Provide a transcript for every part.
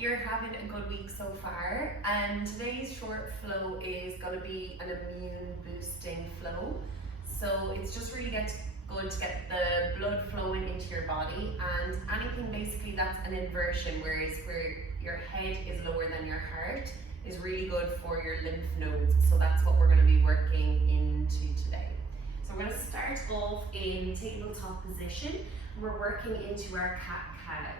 you're having a good week so far. Today's short flow is going to be an immune boosting flow. So it's just really good to get the blood flowing into your body, and anything basically that's an inversion, whereas where your head is lower than your heart, is really good for your lymph nodes. So that's what we're going to be working into today. So we're going to start off in tabletop position. We're working into our cat-cow.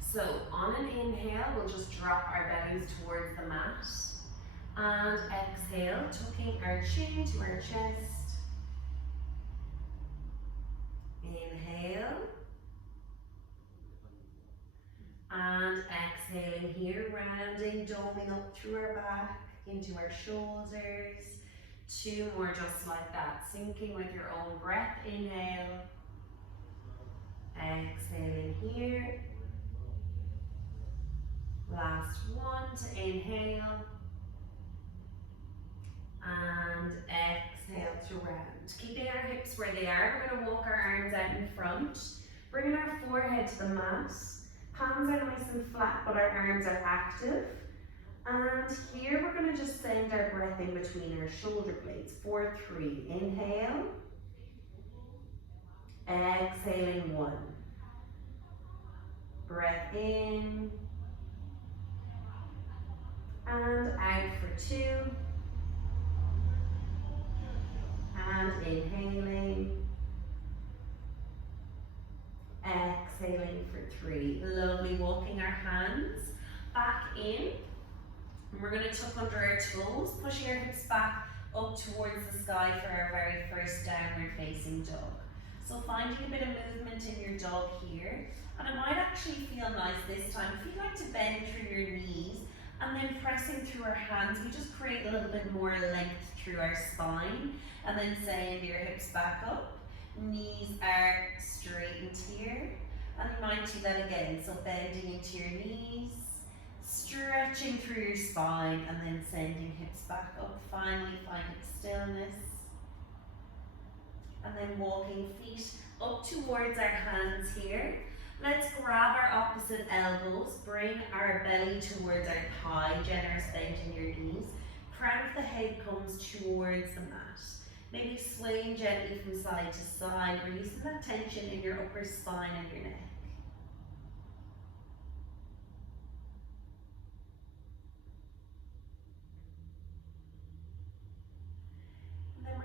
So on an inhale, we'll just drop our bellies towards the mat. And exhale, tucking our chin to our chest. Inhale. And exhaling here, rounding, doming up through our back, into our shoulders. 2 more just like that, sinking with your own breath. Inhale. Exhaling here. Last one to inhale. And exhale to round. Keeping our hips where they are, we're going to walk our arms out in front. Bringing our forehead to the mat. Palms are nice and flat, but our arms are active. And here we're going to just send our breath in between our shoulder blades. 4, 3. Inhale. Exhaling 1. Breath in. And out for 2. And inhaling. Exhaling for 3. Lovely. Walking our hands back in. And we're going to tuck under our toes, pushing our hips back up towards the sky for our very first downward facing dog. So finding a bit of movement in your dog here. And it might actually feel nice this time. If you'd like to bend through your knees and then pressing through our hands, we just create a little bit more length through our spine. And then send your hips back up. Knees are straightened here. And you might do that again. So bending into your knees. Stretching through your spine and then sending hips back up. Finally finding stillness. And then walking feet up towards our hands here. Let's grab our opposite elbows. Bring our belly towards our thigh. Generous bend in your knees. Crown of the head comes towards the mat. Maybe swaying gently from side to side, releasing that tension in your upper spine and your neck.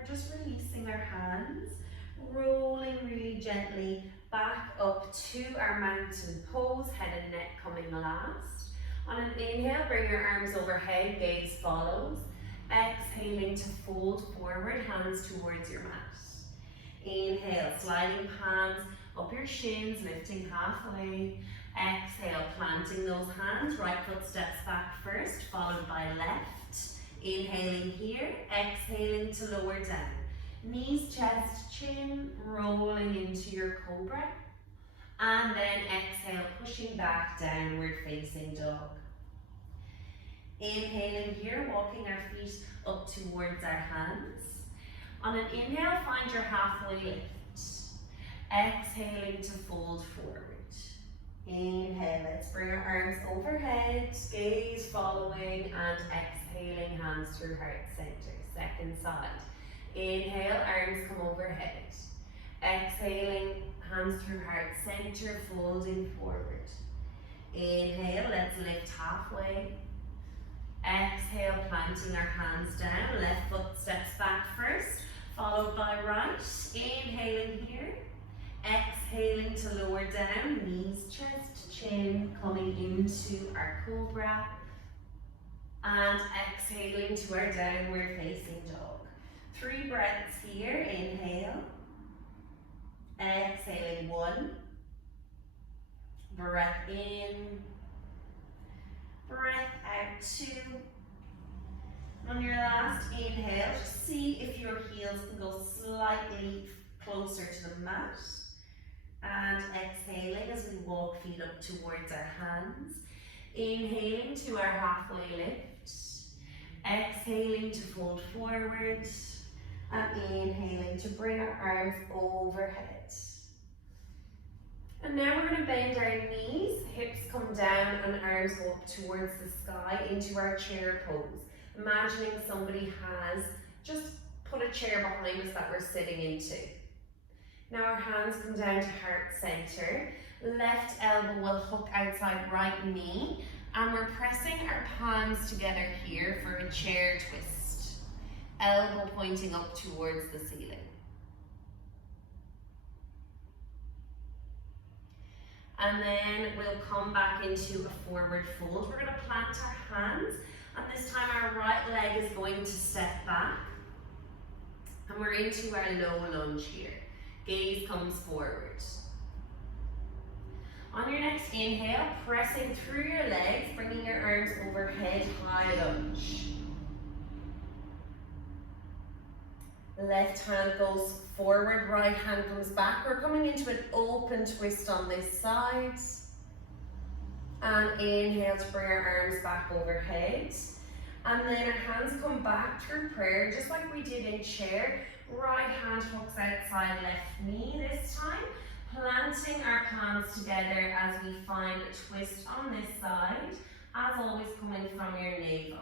Just releasing our hands, rolling really gently back up to our mountain pose, head and neck coming last. On an inhale, bring your arms overhead, gaze follows. Exhaling to fold forward, hands towards your mat. Inhale, sliding palms up your shins, lifting halfway. Exhale, planting those hands, right foot steps back first, followed by left. Inhaling here, exhaling to lower down. Knees, chest, chin, rolling into your cobra. And then exhale, pushing back, downward facing dog. Inhaling here, walking our feet up towards our hands. On an inhale, find your halfway lift. Exhaling to fold forward. Inhale, let's bring our arms overhead, gaze following, and exhaling, hands through heart center. Second side. Inhale, arms come overhead. Exhaling, hands through heart center, folding forward. Inhale, let's lift halfway. Exhale, planting our hands down. Left foot steps back first, followed by right. Inhaling here. Exhaling to lower down, knees, chest, chin, coming into our cobra. And exhaling to our downward facing dog. 3 breaths here, inhale. Exhaling 1. Breath in. Breath out 2. On your last inhale, just see if your heels can go slightly closer to the mat. And exhaling as we walk feet up towards our hands. Inhaling to our halfway lift. Exhaling to fold forward. And inhaling to bring our arms overhead. And now we're going to bend our knees, hips come down and arms go up towards the sky into our chair pose. Imagining somebody has just put a chair behind us that we're sitting into. Now our hands come down to heart center. Left elbow will hook outside right knee. And we're pressing our palms together here for a chair twist. Elbow pointing up towards the ceiling. And then we'll come back into a forward fold. We're going to plant our hands, and this time our right leg is going to step back. And we're into our low lunge here. Gaze comes forward. On your next inhale, pressing through your legs, bringing your arms overhead, high lunge. Left hand goes forward, right hand comes back. We're coming into an open twist on this side. And inhale to bring our arms back overhead. And then our hands come back through prayer, just like we did in chair. Right hand hooks outside left knee this time. Planting our palms together as we find a twist on this side. As always, coming from your navel.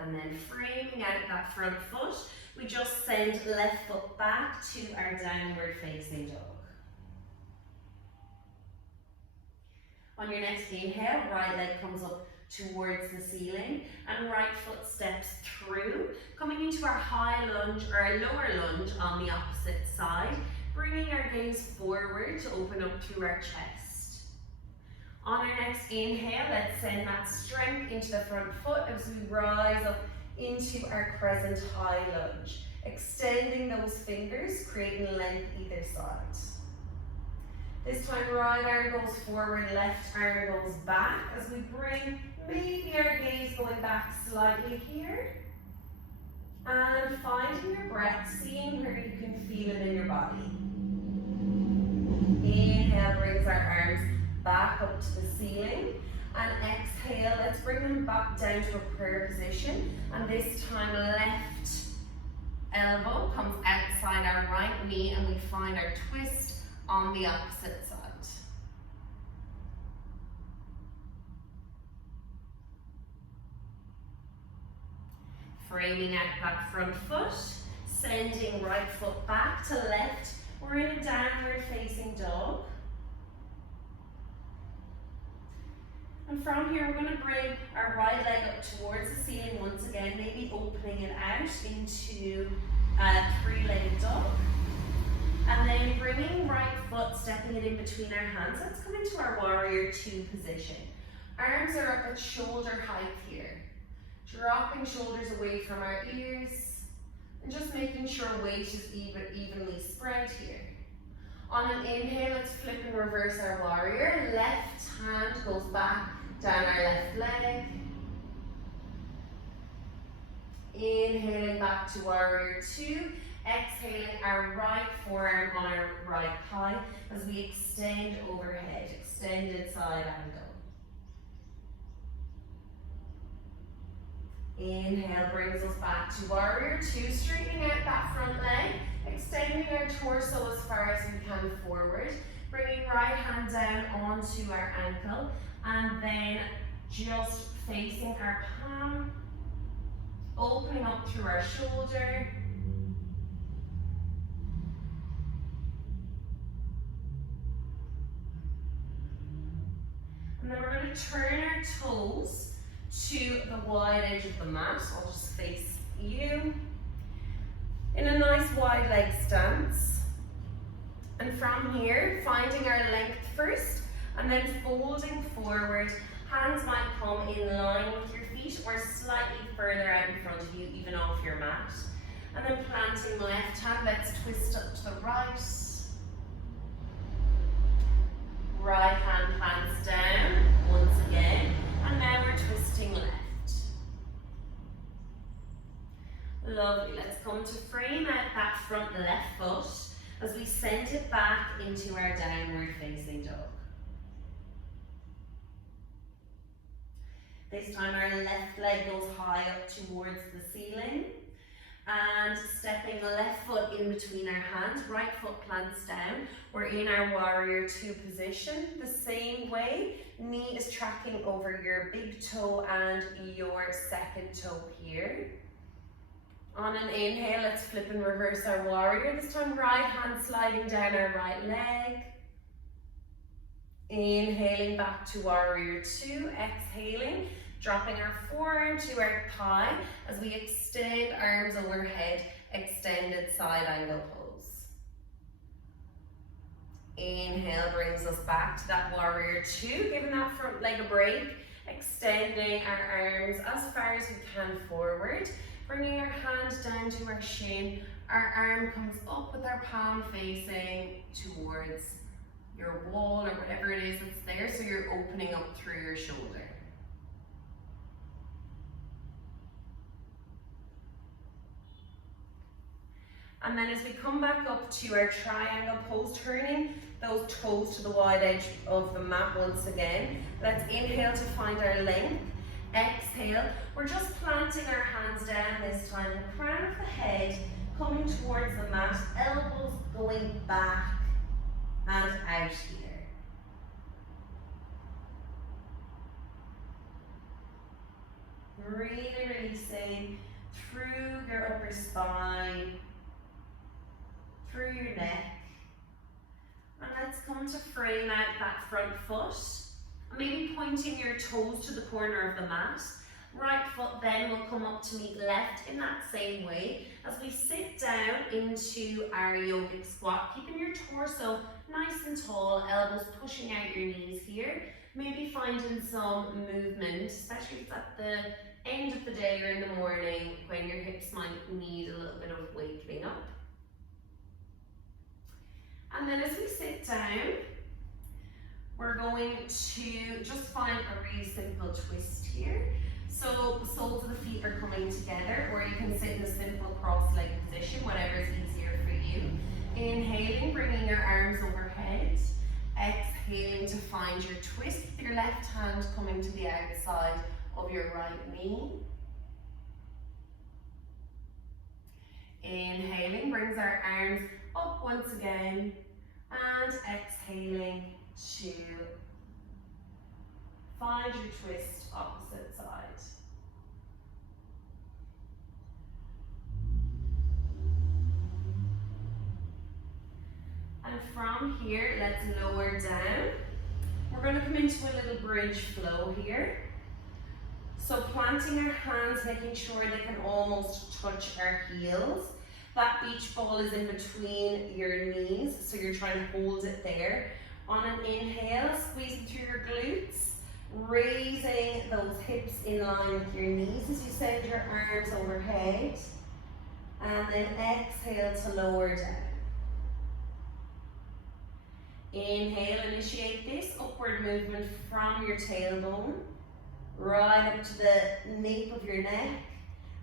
And then framing out that front foot, we just send left foot back to our downward facing dog. On your next inhale, right leg comes up towards the ceiling and right foot steps through, coming into our high lunge or our lower lunge on the opposite side, bringing our gaze forward to open up through our chest. On our next inhale, let's send that strength into the front foot as we rise up into our crescent high lunge, extending those fingers, creating length either side. This time, right arm goes forward, left arm goes back as we bring maybe our gaze going back slightly here. And finding your breath, seeing where you can feel it in your body. Inhale brings our arms back up to the ceiling. And exhale, let's bring them back down to a prayer position. And this time, left elbow comes outside our right knee and we find our twist on the opposite side. Framing out that front foot, sending right foot back to left. We're in a downward facing dog. And from here, we're going to bring our right leg up towards the ceiling once again, maybe opening it out into a three-legged dog. And then bringing right foot, stepping it in between our hands. Let's come into our warrior two position. Arms are up at shoulder height here. Dropping shoulders away from our ears. And just making sure weight is evenly spread here. On an inhale, let's flip and reverse our warrior. Left hand goes back down our left leg. Inhaling back to warrior two. Exhaling our right forearm on our right thigh as we extend overhead, extended side angle. Inhale brings us back to warrior two, straightening out that front leg, extending our torso as far as we can forward, bringing right hand down onto our ankle, and then just facing our palm, opening up through our shoulder. And then we're going to turn our toes to the wide edge of the mat. I'll just face you in a nice wide leg stance. And from here, finding our length first, and then folding forward. Hands might come in line with your feet or slightly further out in front of you, even off your mat. And then planting left hand, let's twist up to the right. Right hand plants down once again, and now we're twisting left. Lovely, let's come to frame out that front left foot as we send it back into our downward facing dog. This time our left leg goes high up towards the ceiling, And stepping the left foot in between our hands, right foot plants down. We're in our warrior two position. The same way, knee is tracking over your big toe and your second toe here. On an inhale, let's flip and reverse our warrior. This time, right hand sliding down our right leg. Inhaling back to warrior two, exhaling, dropping our forearm to our thigh as we extend arms overhead, extended side angle pose. Inhale brings us back to that warrior two, giving that front leg a break, extending our arms as far as we can forward, bringing our hand down to our shin. Our arm comes up with our palm facing towards your wall or whatever it is that's there, so you're opening up through your shoulder. And then as we come back up to our triangle pose, turning those toes to the wide edge of the mat once again. Let's inhale to find our length. Exhale, we're just planting our hands down this time, the crown of the head coming towards the mat, elbows going back and out here. Really releasing through your upper spine, through your neck. And let's come to frame out that front foot. Maybe pointing your toes to the corner of the mat. Right foot then will come up to meet left in that same way as we sit down into our yogic squat, keeping your torso nice and tall, elbows pushing out your knees here. Maybe finding some movement, especially if it's at the end of the day or in the morning when your hips might need a little bit of wakening up. And then as we sit down, we're going to just find a really simple twist here. So the soles of the feet are coming together, or you can sit in a simple cross-legged position, whatever is easier for you. Inhaling, bringing your arms overhead. Exhaling to find your twist with your left hand coming to the outside of your right knee. Inhaling brings our arms up once again, and exhaling to find your twist opposite side. And from here, let's lower down. We're going to come into a little bridge flow here. So planting our hands, making sure they can almost touch our heels. That beach ball is in between your knees, so you're trying to hold it there. On an inhale, squeezing through your glutes, raising those hips in line with your knees as you send your arms overhead. And then exhale to lower down. Inhale, initiate this upward movement from your tailbone, right up to the nape of your neck.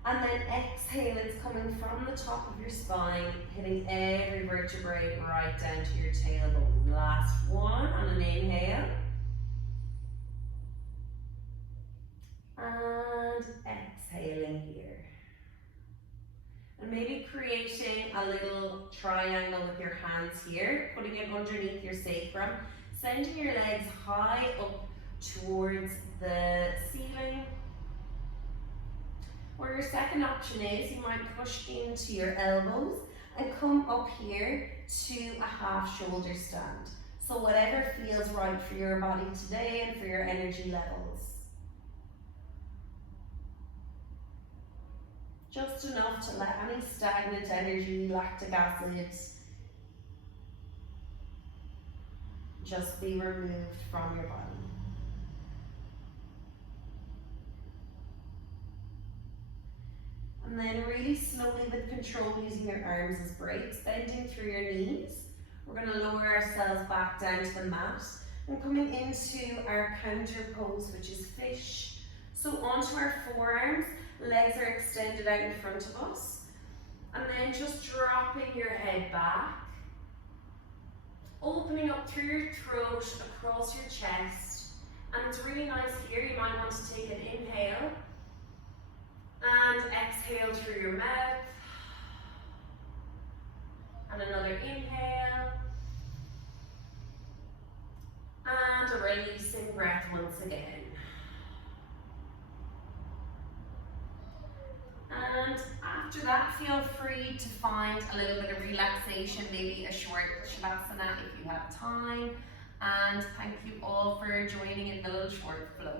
And then exhale, it's coming from the top of your spine, hitting every vertebrae right down to your tailbone. Last one on an inhale. And exhaling here. And maybe creating a little triangle with your hands here, putting it underneath your sacrum, sending your legs high up towards the ceiling. Or your second option is you might push into your elbows and come up here to a half shoulder stand. So whatever feels right for your body today and for your energy levels. Just enough to let any stagnant energy, lactic acid, just be removed from your body. And then really slowly with control, using your arms as brakes, bending through your knees. We're going to lower ourselves back down to the mat and coming into our counter pose, which is fish. So onto our forearms, legs are extended out in front of us. And then just dropping your head back, opening up through your throat, across your chest. And it's really nice here, you might want to take an inhale and exhale through your mouth. releasing breath once again. And after that, feel free to find a little bit of relaxation, maybe a short shavasana if you have time. And thank you all for joining in the little short flow.